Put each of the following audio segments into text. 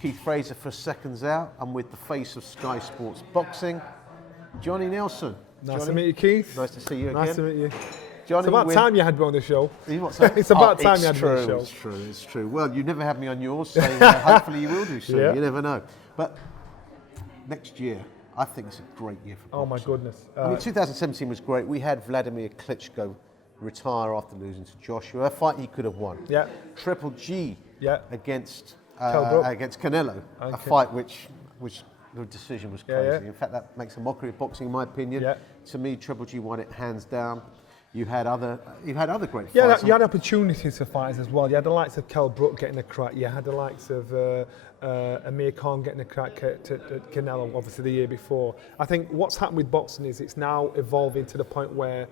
Keith Fraser for Seconds Out. I'm with the face of Sky Sports Boxing, Johnny Nelson. Nice to meet you, Keith. Nice to see you again. Nice to meet you. Johnny, It's about time you had me on the show. It's about time you had me on the show. It's true. Well, you never had me on yours, so hopefully you will do soon. Yeah. You never know. But next year, I think it's a great year for boxing. Oh my goodness. I mean, 2017 was great. We had Vladimir Klitschko retire after losing to Joshua, a fight he could have won. Yeah. Triple G against Canelo, a fight which the decision was crazy. Yeah. In fact, that makes a mockery of boxing, in my opinion. Yeah. To me, Triple G won it hands down. You had other great fights. Yeah, you had opportunities for fighters as well. You had the likes of Brook getting a crack. You had the likes of Amir Khan getting a crack at Canelo, obviously the year before. I think what's happened with boxing is it's now evolving to the point where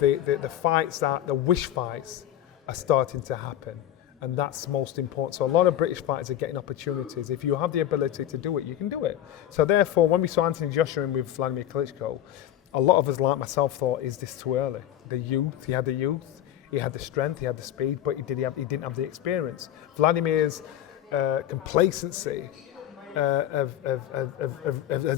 the fights, the wish fights, are starting to happen. And that's most important. So a lot of British fighters are getting opportunities. If you have the ability to do it, you can do it. So therefore, when we saw Anthony Joshua in with Vladimir Klitschko, a lot of us, like myself, thought, is this too early? The youth, he had the strength, he had the speed, but he didn't have the experience. Vladimir's complacency, as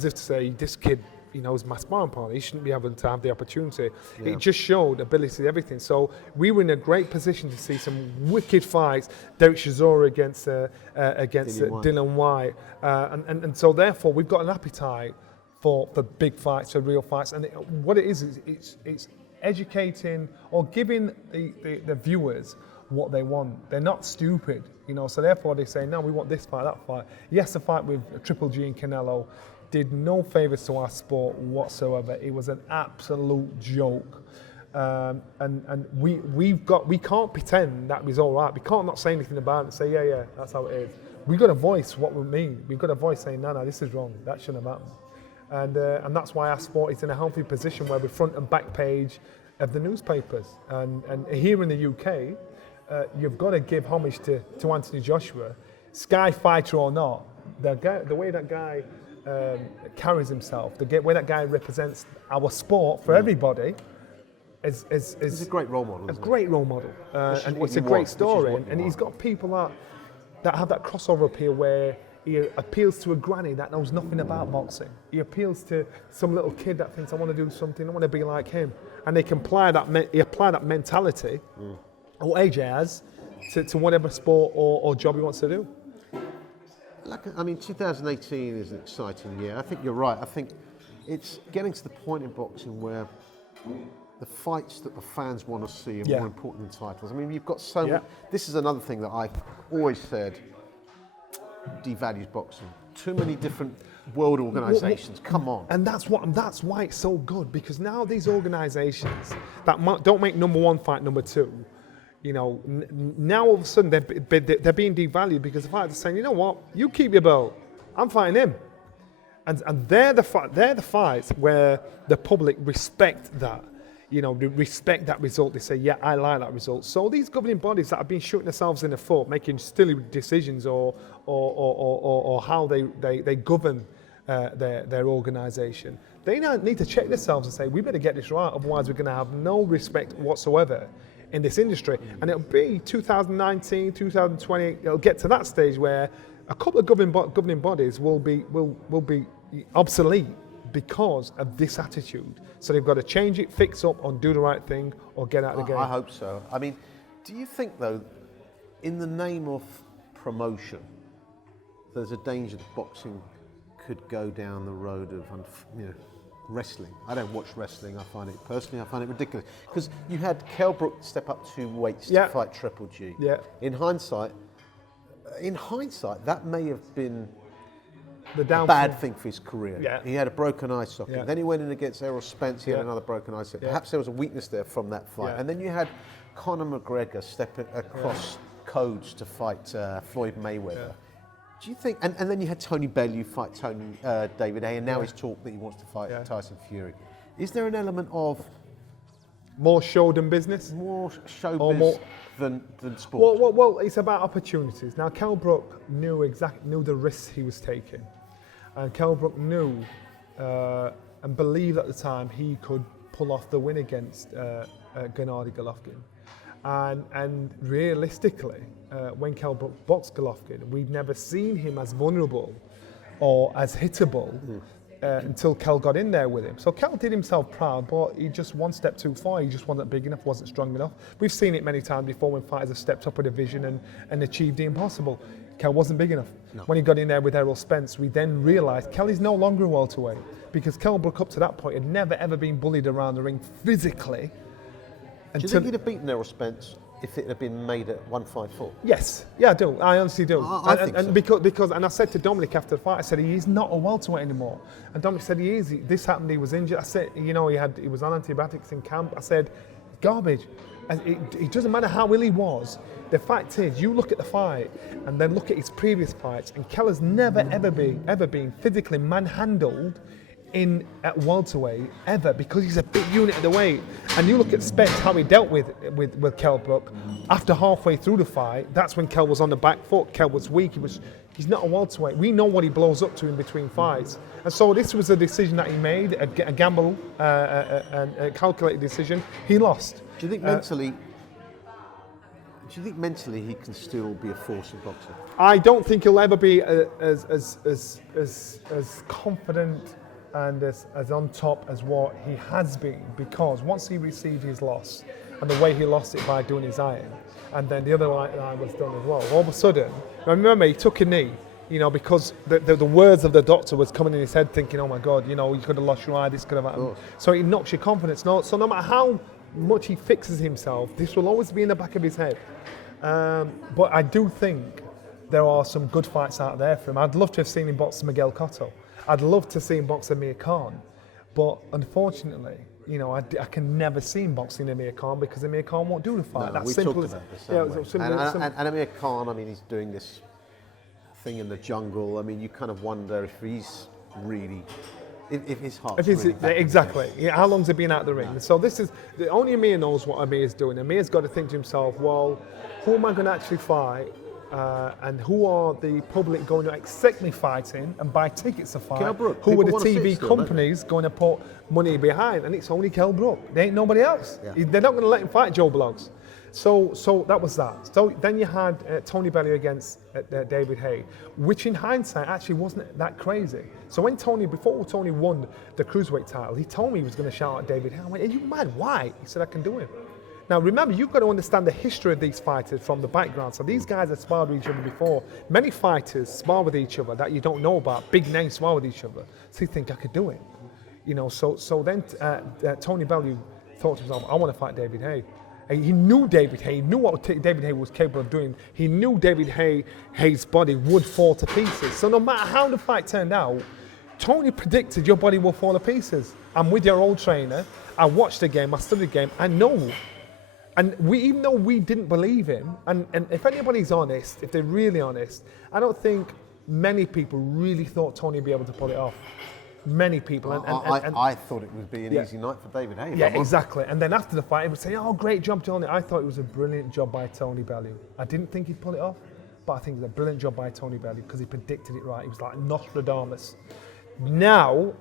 if to say, this kid, is my sparring partner, he shouldn't be able to have the opportunity. Yeah. It just showed ability, everything. So we were in a great position to see some wicked fights. Derek Chisora against Dylan White. And so therefore we've got an appetite for big fights, for real fights. And what it is it's educating or giving the viewers what they want. They're not stupid, so therefore they say, no, we want this fight, that fight. Yes, the fight with Triple G and Canelo did no favours to our sport whatsoever. It was an absolute joke. And we can't pretend that was all right. We can't not say anything about it and say, yeah, that's how it is. We've got to voice what we mean. We've got to voice saying, no, this is wrong. That shouldn't have happened. And that's why our sport is in a healthy position where we're front and back page of the newspapers. And here in the UK, you've got to give homage to Anthony Joshua, Sky fighter or not. The way that guy carries himself, the way that guy represents our sport for everybody, is he's a great role model. Great role model, and it's a great story. And he's got people that have that crossover appeal where he appeals to a granny that knows nothing about boxing. He appeals to some little kid that thinks, I want to do something, I want to be like him. And they can apply that mentality, or AJ has, to whatever sport or job he wants to do. 2018 is an exciting year. I think you're right. I think it's getting to the point in boxing where the fights that the fans want to see are more important than titles. I mean, you've got so much. This is another thing that I've always said devalues boxing. Too many different world organisations. Come on. And that's why it's so good, because now these organisations that don't make number one fight number two, now all of a sudden they're being devalued because the fighters are saying, you know what, you keep your belt, I'm fighting him. And they're the fights where the public respect that. They respect that result. They say, yeah, I like that result. So these governing bodies that have been shooting themselves in the foot, making silly decisions or how they govern their organisation, they now need to check themselves and say, we better get this right, otherwise we're going to have no respect whatsoever in this industry. And it'll be 2019, 2020, it'll get to that stage where a couple of governing bodies will be obsolete because of this attitude. So they've got to change it, fix up, or do the right thing, or get out of the game. I hope so. I mean, do you think, though, in the name of promotion, there's a danger that boxing could go down the road of, wrestling? I don't watch wrestling. I find it ridiculous. Because you had Brook step up 2 weights to fight Triple G. Yeah. In hindsight, that may have been a bad thing for his career. Yeah. He had a broken eye socket. Yeah. Then he went in against Errol Spence. He had another broken eye socket. Yeah. Perhaps there was a weakness there from that fight. Yeah. And then you had Conor McGregor stepping across codes to fight Floyd Mayweather. Yeah. Do you think? And then you had Tony Bellew fight David Haye, and now he's talked that he wants to fight Tyson Fury. Is there an element of more show than business? More showbiz than sport? Well, it's about opportunities. Now, Brook knew the risks he was taking. And Brook knew and believed at the time he could pull off the win against Gennady Golovkin. And realistically, when Kell Brook boxed Golovkin, we'd never seen him as vulnerable or as hittable until Kell got in there with him. So Kell did himself proud, but he just one step too far. He just wasn't big enough, wasn't strong enough. We've seen it many times before when fighters have stepped up a division and achieved the impossible. Kell wasn't big enough. No. When he got in there with Errol Spence, we then realised Kell is no longer a welterweight, because Kell Brook up to that point had never ever been bullied around the ring physically. Do you think he'd have beaten Errol Spence if it had been made at 154? Yes, yeah, I do. I honestly do. I think so. Because I said to Dominic after the fight, I said he is not a welterweight anymore. And Dominic said he is. This happened. He was injured. I said, he was on antibiotics in camp. I said, garbage. And it doesn't matter how ill he was. The fact is, you look at the fight and then look at his previous fights, and Kell has never ever been physically manhandled at welterweight ever, because he's a big unit of the weight. And you look at Spence, how he dealt with Kell Brook. After halfway through the fight, that's when Kell was on the back foot. Kell was weak. He's not a welterweight. We know what he blows up to in between fights. And so this was a decision that he made, a gamble, a calculated decision. He lost. Do you think mentally he can still be a force in boxing? I don't think he'll ever be as confident and as on top as what he has been, because once he received his loss, and the way he lost it by doing his iron, and then the other line was done as well, all of a sudden, remember, he took a knee, because the words of the doctor was coming in his head, thinking, oh my God, you could have lost your eye, this could have happened. So it knocks your confidence. So no matter how much he fixes himself, this will always be in the back of his head. But I do think there are some good fights out there for him. I'd love to have seen him box Miguel Cotto. I'd love to see him box Amir Khan. But unfortunately, I can never see him boxing Amir Khan, because Amir Khan won't do the fight. No, we talked about this. And Amir Khan, he's doing this thing in the jungle. You kind of wonder if he's really, if his heart's really back. Exactly. Yeah, how long's he been out of the ring? So this is, only Amir knows what Amir's doing. Amir's got to think to himself, well, who am I going to actually fight? And who are the public going to accept me fighting and buy tickets to fight? Brook. Who are the TV companies going to put money behind? And it's only Kell Brook. There ain't nobody else. Yeah. They're not going to let him fight Joe Blogs. So that was that. So then you had Tony Bellew against David Haye, which in hindsight actually wasn't that crazy. So before Tony won the cruiserweight title, he told me he was going to shout at David Haye. I went, are you mad? Why? He said, I can do it. Now remember, you've got to understand the history of these fighters from the background. So these guys have sparred with each other before. Many fighters spar with each other that you don't know about. Big names spar with each other. So you think, I could do it. So then Tony Bellew thought to himself, I want to fight David Haye. And he knew David Haye. He knew what David Haye was capable of doing. He knew Haye's body would fall to pieces. So no matter how the fight turned out, Tony predicted your body will fall to pieces. I'm with your old trainer. I watched the game. I studied the game. I know. And even though we didn't believe him, and if anybody's honest, if they're really honest, I don't think many people really thought Tony would be able to pull it off. Many people. I thought it would be an easy night for David Haye. Yeah, exactly. And then after the fight, he would say, oh, great job, Tony. I thought it was a brilliant job by Tony Bellew. I didn't think he'd pull it off, but I think it was a brilliant job by Tony Bellew, because he predicted it right. He was like Nostradamus. Now,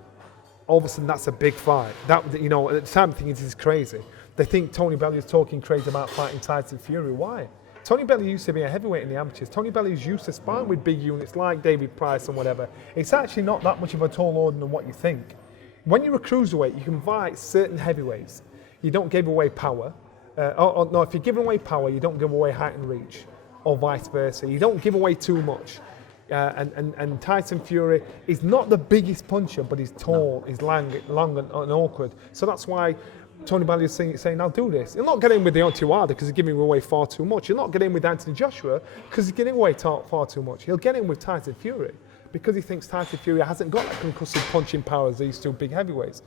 all of a sudden, that's a big fight. At the time, thinking this is crazy. They think Tony Bellew is talking crazy about fighting Tyson Fury. Why? Tony Bellew used to be a heavyweight in the amateurs. Tony Bellew's used to sparring with big units like David Price and whatever. It's actually not that much of a tall order than what you think. When you're a cruiserweight, you can fight certain heavyweights. You don't give away power. No, if you're giving away power, you don't give away height and reach, or vice versa. You don't give away too much. And Tyson Fury is not the biggest puncher, but he's tall, he's long and awkward. So that's why Tony Bellew is saying, I'll do this. He'll not get in with Deontay Wilder because he's giving away far too much. He'll not get in with Anthony Joshua because he's giving away far too much. He'll get in with Tyson Fury because he thinks Tyson Fury hasn't got that concussive punching power as these two big heavyweights.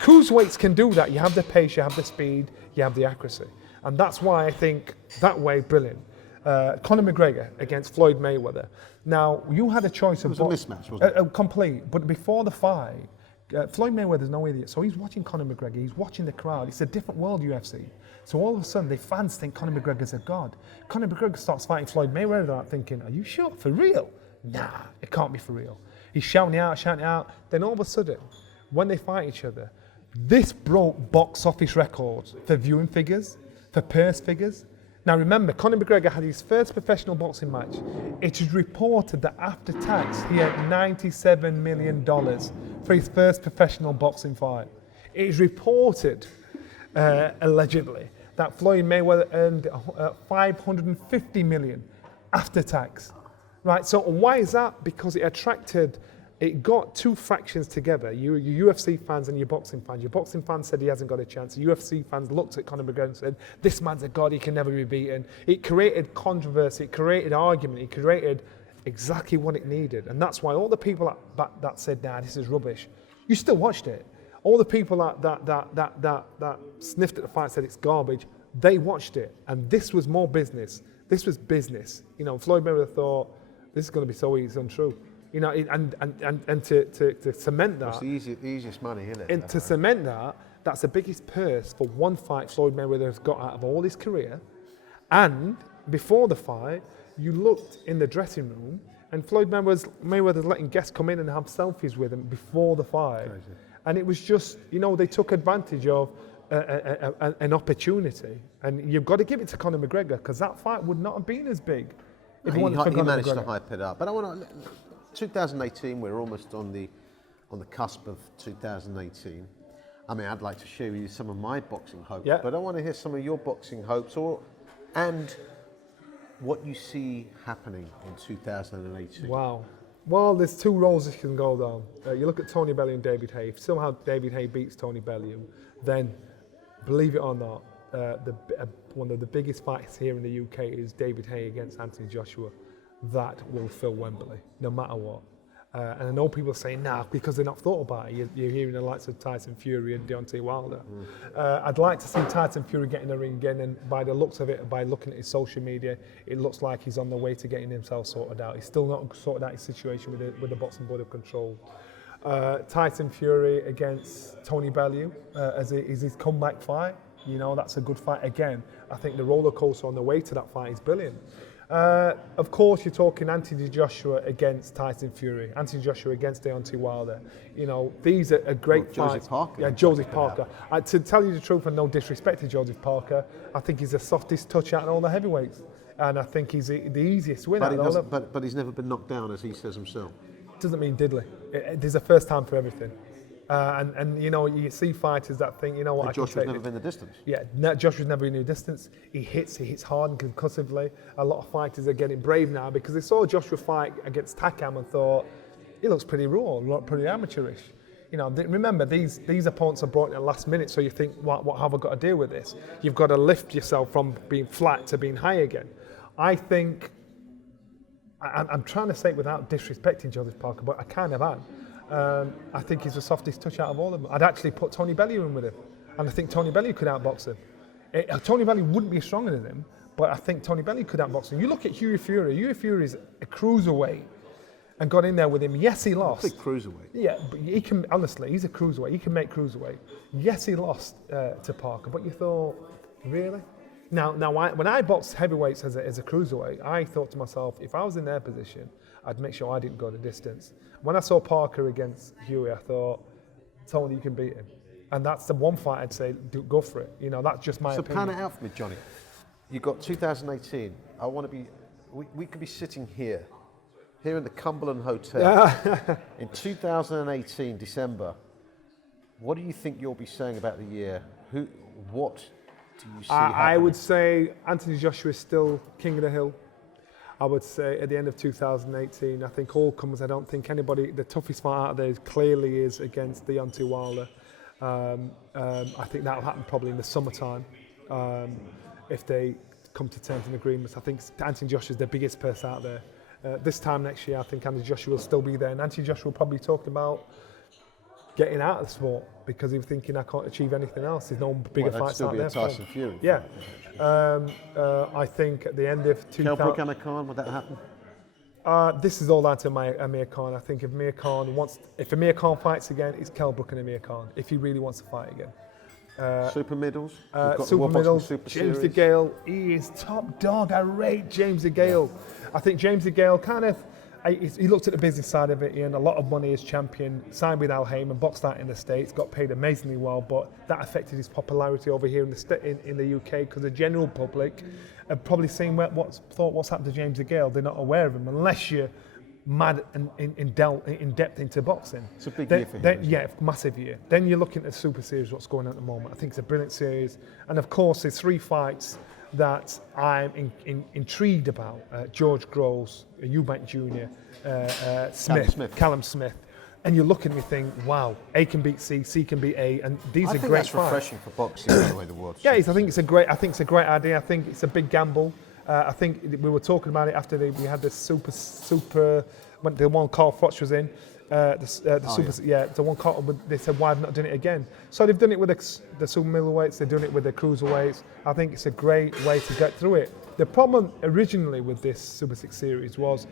Cruiserweights can do that. You have the pace, you have the speed, you have the accuracy. And that's why I think that way, brilliant. Conor McGregor against Floyd Mayweather. Now, you had a choice of... It was a mismatch, wasn't it? Complete. But before the fight, Floyd Mayweather's no idiot, so he's watching Conor McGregor, he's watching the crowd. It's a different world, UFC. So all of a sudden, the fans think Conor McGregor's a god. Conor McGregor starts fighting Floyd Mayweather, thinking, are you sure? For real? Nah, it can't be for real. He's shouting out. Then all of a sudden, when they fight each other, this broke box office records for viewing figures. for purse figures. Now remember, Conor McGregor had his first professional boxing match. It is reported that after tax, he earned $97 million for his first professional boxing fight. It is reported, allegedly, that Floyd Mayweather earned $550 million after tax. Right, so why is that? Because it got two factions together, your UFC fans and your boxing fans. Your boxing fans said he hasn't got a chance. The UFC fans looked at Conor McGregor and said, this man's a god, he can never be beaten. It created controversy, it created argument, it created exactly what it needed. And that's why all the people that said, nah, this is rubbish, you still watched it. All the people that sniffed at the fight said it's garbage, they watched it. And this was more business. This was business. You know, Floyd Mayweather thought, this is going to be so easy, it's untrue. You know, and to cement that. It's the easiest money, isn't it? And to cement that, that's the biggest purse for one fight Floyd Mayweather has got out of all his career. And before the fight, you looked in the dressing room, and Floyd Mayweather's letting guests come in and have selfies with him before the fight. Crazy. And it was just, you know, they took advantage of an opportunity. And you've got to give it to Conor McGregor, because that fight would not have been as big if he managed to hype it up. But I want to. 2018, we're almost on the cusp of 2018. I mean, I'd like to share with you some of my boxing hopes, but I want to hear some of your boxing hopes, and what you see happening in 2018. Wow. Well, there's two roles that can go down. You look at Tony Bellew and David Haye. If somehow David Haye beats Tony Bellew, then, believe it or not, one of the biggest fights here in the UK is David Haye against Anthony Joshua. That will fill Wembley, no matter what. And I know people are saying, nah, because they're not thought about it. You're hearing the likes of Tyson Fury and Deontay Wilder. I'd like to see Tyson Fury get in the ring again, and by the looks of it, by looking at his social media, it looks like he's on the way to getting himself sorted out. He's still not sorted out his situation with the Boxing Board of Control. Tyson Fury against Tony Bellew as his comeback fight. You know, that's a good fight again. I think the roller coaster on the way to that fight is brilliant. Of course, you're talking Anthony Joshua against Tyson Fury, Anthony Joshua against Deontay Wilder. You know, these are great fights. Joseph Parker. To tell you the truth, and no disrespect to Joseph Parker, I think he's the softest touch out of all the heavyweights, and I think he's the easiest winner. But he's never been knocked down, as he says himself. Doesn't mean diddly. There's a first time for everything. And you know, you see fighters that think, you know what, Joshua's never been the distance. Yeah, Joshua's never been in the distance. He hits hard and concussively. A lot of fighters are getting brave now because they saw Joshua fight against Takam and thought, he looks pretty raw, pretty amateurish. You know, remember, these opponents are brought in at the last minute, so you think, what have I got to deal with this? You've got to lift yourself from being flat to being high again. I think, I'm trying to say it without disrespecting Joseph Parker, but I kind of am. I think he's the softest touch out of all of them. I'd actually put Tony Bellew in with him, and I think Tony Bellew could outbox him. Tony Bellew wouldn't be stronger than him, but I think Tony Bellew could outbox him. You look at Hughie Fury. Hughie Fury is a cruiserweight, and got in there with him. Yes, he lost. Big cruiserweight. Yeah, but he can. Honestly, he's a cruiserweight. He can make cruiserweight. Yes, he lost to Parker, but you thought, really? Now, when I boxed heavyweights as a cruiserweight, I thought to myself, if I was in their position, I'd make sure I didn't go the distance. When I saw Parker against Hughie, I thought, Tony, you can beat him. And that's the one fight I'd say, go for it. You know, that's just my opinion. So pan it out for me, Johnny. You got 2018. I want to be, we could be sitting here in the Cumberland Hotel in 2018, December. What do you think you'll be saying about the year? What do you see happening? I would say Anthony Joshua is still king of the hill. I would say at the end of 2018, I think all comers, I don't think anybody, the toughest fight out there clearly is against Deontay Wilder. I think that'll happen probably in the summertime if they come to terms and agreements. I think Anthony Joshua is the biggest purse out there. This time next year, I think Anthony Joshua will still be there. And Anthony Joshua will probably talk about getting out of the sport because he was thinking, I can't achieve anything else. There's no bigger fights out there. That'd still be a Tyson Fury. Yeah. I think at the end of 2000... Brook Amir Khan, would that happen? This is all down to Amir Khan. I think if Amir Khan fights again, it's Kell Brook and Amir Khan, if he really wants to fight again. Super middles? Super middles, James DeGale, he is top dog. I rate James DeGale. I think James DeGale kind of, he looked at the business side of it. He earned a lot of money as champion, signed with Haye and boxed out in the States, got paid amazingly well, but that affected his popularity over here in the UK because the general public have probably seen what's happened to James DeGale. They're not aware of him unless you're mad and in depth into boxing. It's a big year for him. Yeah, massive year. Then you're looking at the Super Series, what's going on at the moment. I think it's a brilliant series. And of course, there's 3 fights that I'm intrigued about. George Groves, Eubank Jr., Callum Smith. And you look at me and think, wow, A can beat C, C can beat A, and these are great fights. I think that's refreshing for boxing the way the world. Yeah, I think it's a great idea. I think it's a big gamble. I think we were talking about it after we had the super when the one Carl Froch was in. The one Carl, they said, why have you not done it again? So they've done it with the super middleweights, they've done it with the cruiserweights. I think it's a great way to get through it. The problem originally with this Super 6 series was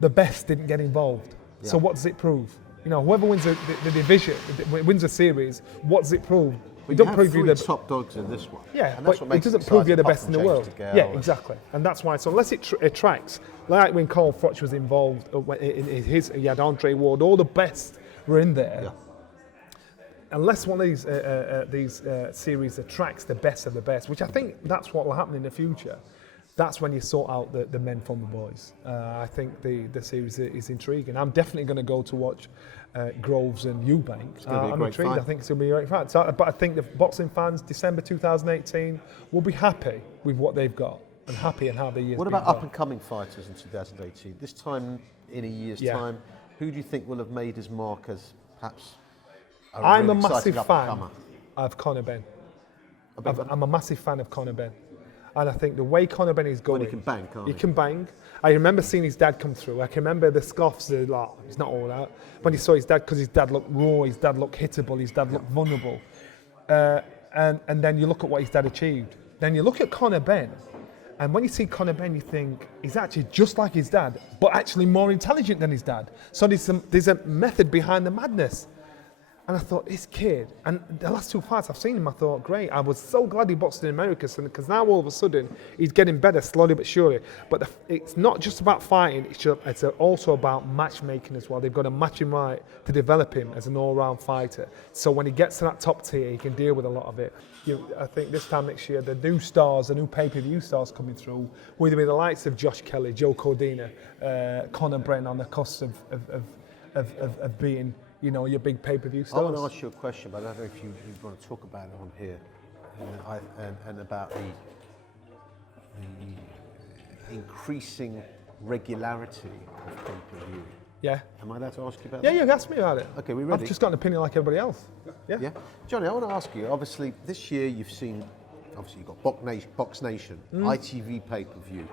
the best didn't get involved. Yeah. So what does it prove? Whoever wins the division, wins the series, what does it prove? It don't prove you're the top dogs in this one. Yeah, and that's what makes it doesn't prove you're the best in the world. Yeah, exactly. And that's why. So unless it attracts, like when Carl Froch was involved, he had Andre Ward, all the best were in there. Yeah. Unless one of these series attracts the best of the best, which I think that's what will happen in the future. That's when you sort out the men from the boys. I think the series is intriguing. I'm definitely going to go to watch Groves and Eubank. I'm intrigued. I think it's going to be a great fight. But I think the boxing fans, December 2018, will be happy with what they've got and happy in how the year's What about up-and-coming fighters in 2018? This time, in a year's time, who do you think will have made his mark as perhaps I'm a massive fan of Connor Benn. I'm a massive fan of Connor Benn. And I think the way Connor Benn is going... Well, he can bang, can't he? He can bang. I remember seeing his dad come through. I can remember the scoffs, he's not all that. When he saw his dad, because his dad looked raw, his dad looked hittable, his dad looked vulnerable. And then you look at what his dad achieved. Then you look at Connor Benn, and when you see Connor Benn, you think he's actually just like his dad, but actually more intelligent than his dad. So there's a method behind the madness. And I thought, this kid, and the last 2 fights I've seen him, I thought, great. I was so glad he boxed in America, because now all of a sudden, he's getting better slowly but surely. But it's not just about fighting, it's also about matchmaking as well. They've got to match him right to develop him as an all-round fighter. So when he gets to that top tier, he can deal with a lot of it. I think this time next year, the new pay-per-view stars coming through, will be the likes of Josh Kelly, Joe Cordina, Connor Benn on the cusp of being... your big pay-per-view stars. I want to ask you a question, but I don't know if you want to talk about it on here, and about the increasing regularity of pay-per-view. Yeah. Am I allowed to ask you about that? Yeah, you asked me about it. Okay, we ready? I've just got an opinion like everybody else. Yeah. Johnny, I want to ask you, obviously, this year you've got Box Nation, ITV pay-per-view,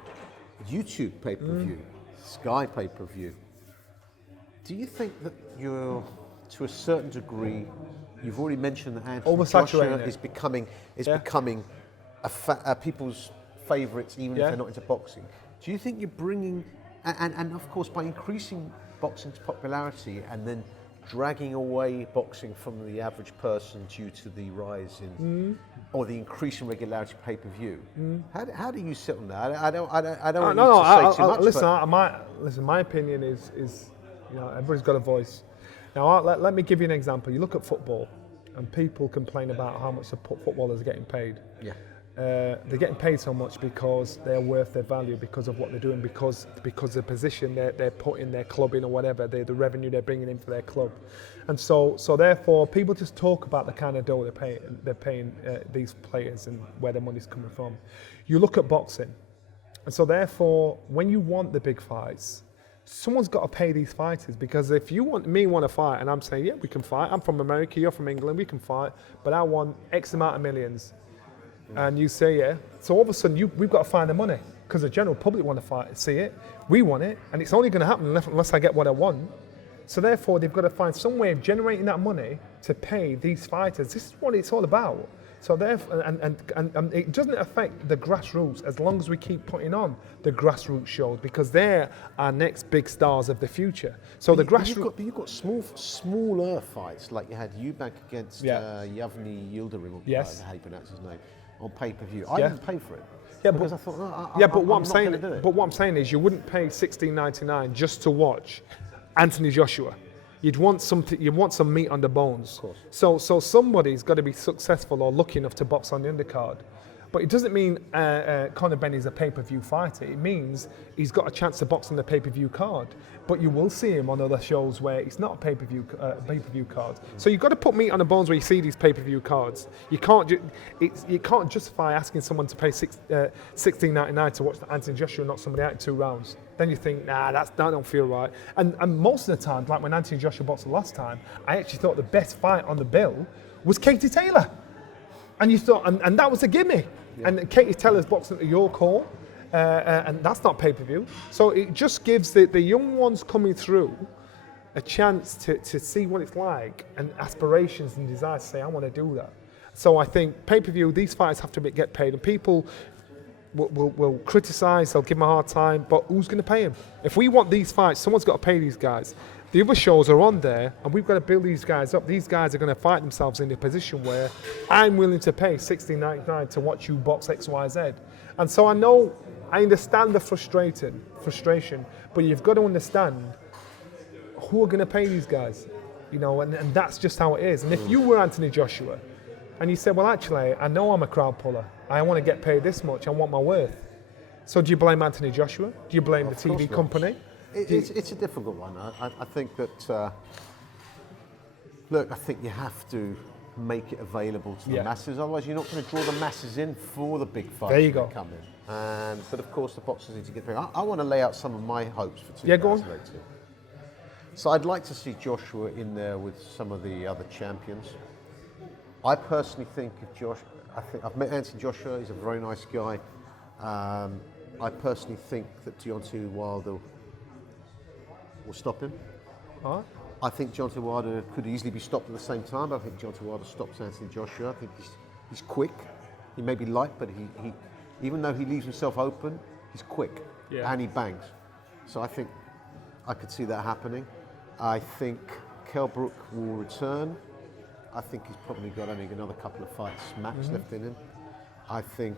YouTube pay-per-view, Sky pay-per-view. Do you think that you're, to a certain degree, you've already mentioned that Anthony Joshua is becoming people's favourites, even if they're not into boxing. Do you think you're bringing, and of course by increasing boxing's popularity and then dragging away boxing from the average person due to the rise in or the increasing regularity of pay-per-view? How do you sit on that? I don't want you to say too much. Listen, my opinion is everybody's got a voice. Now, let me give you an example. You look at football, and people complain about how much the footballers are getting paid. Yeah. They're getting paid so much because they're worth their value, because of what they're doing, because of the position they're putting their club in or whatever, the revenue they're bringing in for their club. And so therefore, people just talk about the kind of dough they're paying these players and where their money's coming from. You look at boxing, and so therefore, when you want the big fights, someone's got to pay these fighters, because if you want to fight, and I'm saying, yeah, we can fight. I'm from America, you're from England, we can fight, but I want X amount of millions. And you say, yeah. So all of a sudden, we've got to find the money, because the general public want to see it. We want it, and it's only going to happen unless I get what I want. So therefore, they've got to find some way of generating that money to pay these fighters. This is what it's all about. So therefore, and it doesn't affect the grassroots as long as we keep putting on the grassroots shows, because they're our next big stars of the future. So the grassroots. But you've got smaller fights, like you had Eubank against Yavni Yildirim, how you pronounce his name. on pay-per-view. I didn't pay for it. Yeah, because I thought, but what I'm saying is, you wouldn't pay $16.99 just to watch Anthony Joshua. You'd want something. You want some meat on the bones. Of course. So somebody's got to be successful or lucky enough to box on the undercard. But it doesn't mean Connor Benn is a pay-per-view fighter. It means he's got a chance to box on the pay-per-view card. But you will see him on other shows where it's not a pay-per-view card. So you've got to put meat on the bones where you see these pay-per-view cards. You can't justify asking someone to pay $16.99 to watch Anthony Joshua and not somebody out in 2 rounds. Then you think, nah, that don't feel right. And most of the time, like when Anthony Joshua boxed the last time, I actually thought the best fight on the bill was Katie Taylor. And you thought, and that was a gimme. Yeah. And Katie Taylor's boxing at your call, and that's not pay-per-view. So it just gives the young ones coming through a chance to see what it's like, and aspirations and desires to say, I want to do that. So I think pay-per-view, these fighters have to get paid, and people will criticise, they'll give them a hard time, but who's going to pay them? If we want these fights, someone's got to pay these guys. The other shows are on there, and we've got to build these guys up. These guys are going to fight themselves in a position where I'm willing to pay $16.99 to watch you box X, Y, Z. And so I understand the frustration, but you've got to understand who are going to pay these guys, and that's just how it is. And if you were Anthony Joshua, and you said, well, actually, I know I'm a crowd puller. I want to get paid this much. I want my worth. So do you blame Anthony Joshua? Do you blame the TV company? It's a difficult one. I think that, look, I think you have to make it available to the masses. Otherwise, you're not going to draw the masses in for the big fights that come in. But of course, the boxers need to get paid. I want to lay out some of my hopes for 2018. Go on. So I'd like to see Joshua in there with some of the other champions. I personally think I've met Anthony Joshua. He's a very nice guy. I personally think that Deontay Wilder will stop him. Huh? I think Deontay Wilder could easily be stopped at the same time, but I think Deontay Wilder stops Anthony Joshua. I think he's quick. He may be light, but he even though he leaves himself open, he's quick and he bangs. So I think I could see that happening. I think Brook will return. I think he's probably got only another couple of fights max left in him. I think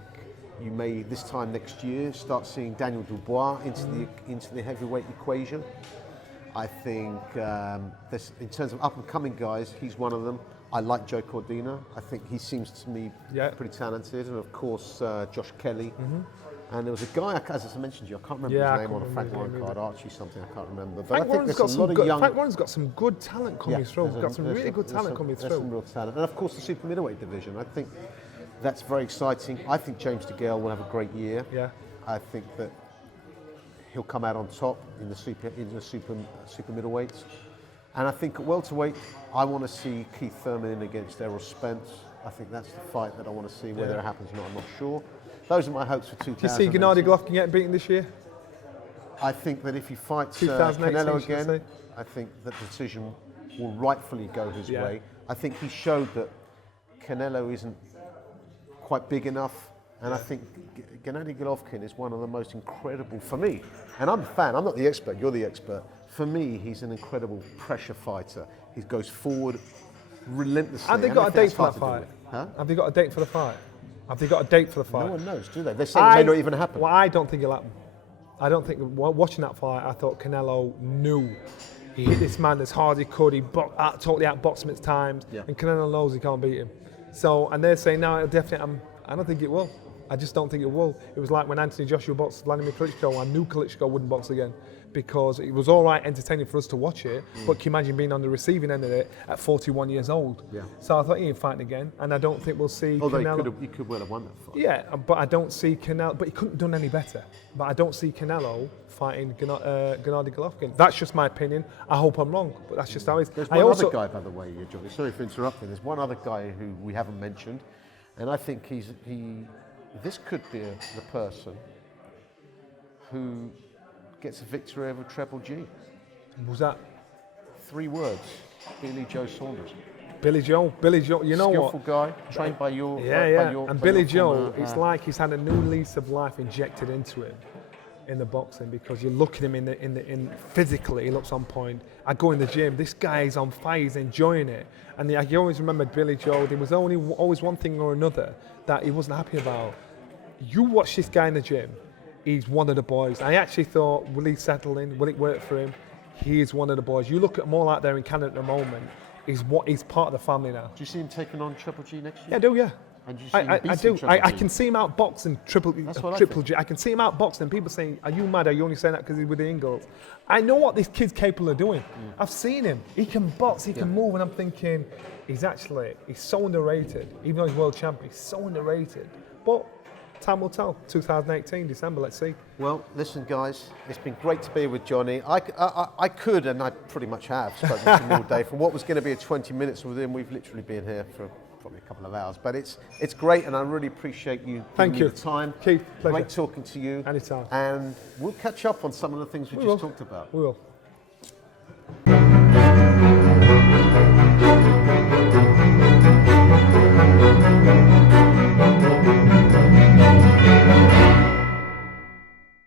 you may this time next year start seeing Daniel Dubois into the heavyweight equation. I think in terms of up-and-coming guys, he's one of them. I like Joe Cordina. I think he seems to me pretty talented. And of course, Josh Kelly. And there was a guy, as I mentioned to you, I can't remember his name on a Frank Warren card, Archie something, I can't remember. But I think there's a lot of young... Frank Warren's got some good talent coming through. He's got some really good talent coming through. There's some real talent. And of course, the super middleweight division. I think that's very exciting. I think James DeGale will have a great year. Yeah. I think that he'll come out on top in the super middleweights. And I think at welterweight, I want to see Keith Thurman in against Errol Spence. I think that's the fight that I want to see. Whether it happens or not, I'm not sure. Those are my hopes for 2018. Do you see Gennady Golovkin getting beaten this year? I think that if he fights Canelo again, I think that the decision will rightfully go his way. I think he showed that Canelo isn't quite big enough, and I think Gennady Golovkin is one of the most incredible, for me, and I'm a fan, I'm not the expert, you're the expert. For me, he's an incredible pressure fighter. He goes forward relentlessly. Have they got a date for that fight? Have they got a date for the fight? Have they got a date for the fight? No one knows, do they? They're saying it may not even happen. Well, I don't think it'll happen. I don't think, watching that fight, I thought Canelo knew he hit this man as hard as he could. He totally outboxed him at times, and Canelo knows he can't beat him. So, and they're saying, no, it'll definitely, I don't think it will. I just don't think it will. It was like when Anthony Joshua boxed Vladimir Klitschko. I knew Klitschko wouldn't box again because it was all right entertaining for us to watch it, but can you imagine being on the receiving end of it at 41 years old? Yeah. So I thought he ain't fighting again, and I don't think we'll see Canelo. He could well have won that fight. Yeah, but I don't see Canelo, but he couldn't have done any better. But I don't see Canelo fighting Gennady Golovkin. That's just my opinion. I hope I'm wrong, but that's just how it is. There's one other guy, by the way, Johnny, sorry for interrupting. There's one other guy who we haven't mentioned, and I think this could be the person who gets a victory over Treble G. Who's that? 3 words. Billy Joe Saunders. Billy Joe, you know what? Skillful guy, trained by your... And Billy Joe, it's like he's had a new lease of life injected into him. in the boxing, because you look at him in physically, he looks on point. I go in the gym, this guy is on fire, he's enjoying it. And I always remember Billy Joe, there was always one thing or another that he wasn't happy about. You watch this guy in the gym, he's one of the boys. I actually thought, will he settle in? Will it work for him? He is one of the boys. You look at them all out there in Canada at the moment, he's part of the family now. Do you see him taking on Triple G next year? Yeah, I do, yeah. And do you see him beating Triple I G? can see him out boxing Triple G. I can see him out boxing, and people saying, are you mad? Are you only saying that because he's with the Ingalls? I know what this kid's capable of doing. I've seen him. He can box, he can move, and I'm thinking, he's so underrated. Even though he's world champion, he's so underrated. But time will tell. 2018, December, let's see. Well, listen, guys, it's been great to be with Johnny. I could, and I pretty much have, spoken to him all day. For what was going to be a 20 minutes with him, we've literally been here for probably a couple of hours. But it's great, and I really appreciate you giving me the time. Keith, pleasure. Great talking to you. Anytime. And we'll catch up on some of the things we just talked about. We will.